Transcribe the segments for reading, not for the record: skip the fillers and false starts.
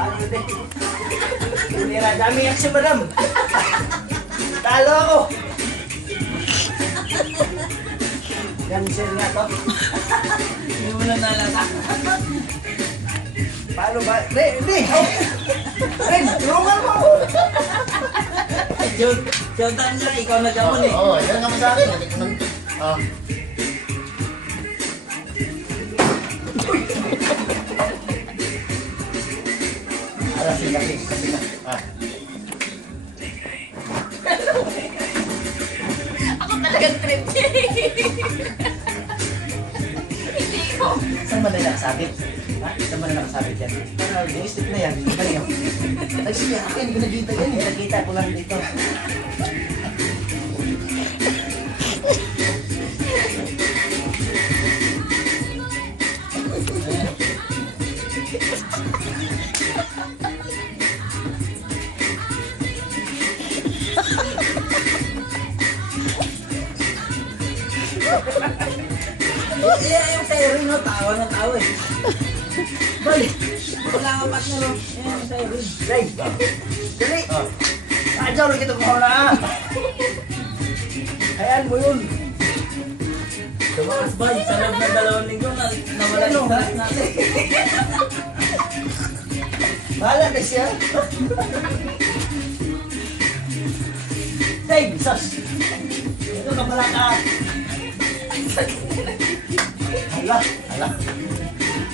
Paano din? Kulira, dami yak si madam. Talo ako. Cancel nga to. Hindi mo na nalata. Paano ba? Hindi! Ren, tulungan mo ako! Jonathan niya, ikaw na gamon eh. Oo, yan naman sa akin. Kasi na. Ako talagang trip niya. Hindi ko. Saan ba na nakasabit? Ha? Saan ba na nakasabit yan? Para realistic na yan. Balik ako. Ay, sige, ako hindi ko nakita yan. Nakita ko lang dito. Yung sa'yo rin, no? Tawa ng tawa eh. Balik! Wala ka partner, no? Yung sa'yo rin. Ray! Dali! Adyaw lang kita kung na. Ayan mo yun. Mas ba, sa loob na 2 linggo na nawala yung stress natin. Bahala na siya. Dave, sus! Ito ka pala ka. Hala, hala.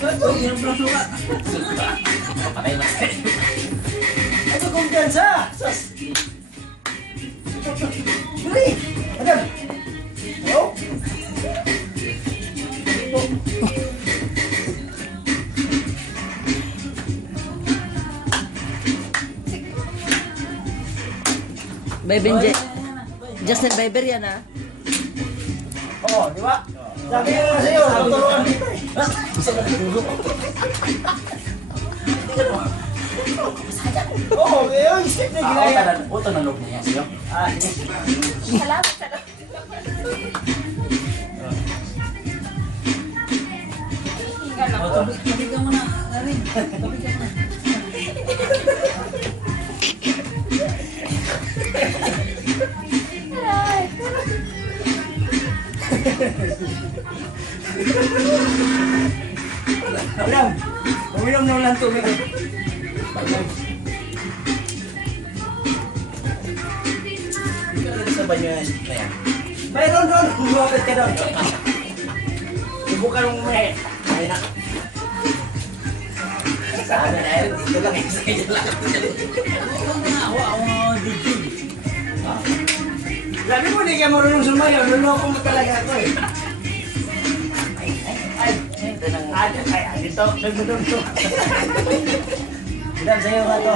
Ito, yung plang suka. Patay na. Ito kumpiyansa! Sus! Dali! Madam! Hello? Bieber Justin Bieber yan ah. Oo, di ba? Sabi ko nga sa'yo, tuturuan dito eh. Oo, ngayon, step na ginaya. Utang na loob niya sa'yo. Ah, sige. Salamat, salamat. Hingal O, ako. tubig ka muna, Karin. Tubig ka muna. Ay. Madam, uminom na lang tubig. Sa banyo na yan. Mayroon doon, lumapit ka doon. Subukan mong may. Ayan. Sabi na yun, dito lang yung sa'yo lang. Huwag na ako, ako mga digdig. Sabi mo, hindi ka marunong sumayaw. Luloko mo talaga ako eh. Ay, ito nang ay, dito. Nagdudong to. Madam, sa'yo nga to.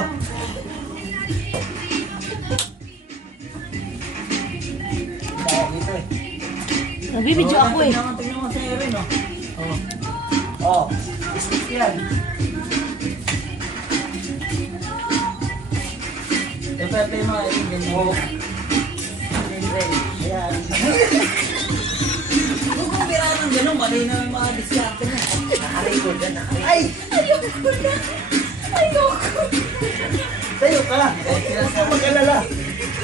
Dito eh. Nagbibidyo ako eh. Tingnan mo sa'yo rin, no? Oh, stick yan. Epete mo, ganyan. Oh. Ayan. Kung kumpira ng gano'n, mali na yung mga diskarte mo. Nakaray ko dyan, nakaray. Ay! Ayoko na. Ayoko. Tayo ka lang. Huwag ka mag-alala.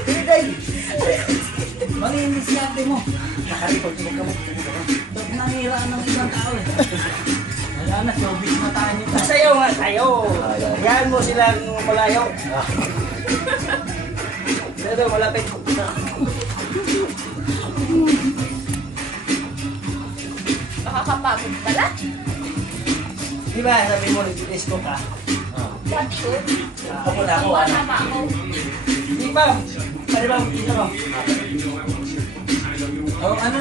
Pinday. Mali yung diskarte mo. Nakaripag mo ka mo. Pag nanira ng isang tao eh. Wala na, showbiz na tayo nito. Sayo nga tayo. Yan mo silang malayo. Dito, malapit. Nakakapagod pala. Di ba sabi mo nag-disco ka? Dati yun. Ako na ako. Tuwa naman ako. Di ba? Pwede ba? Dito mo. Oh, ano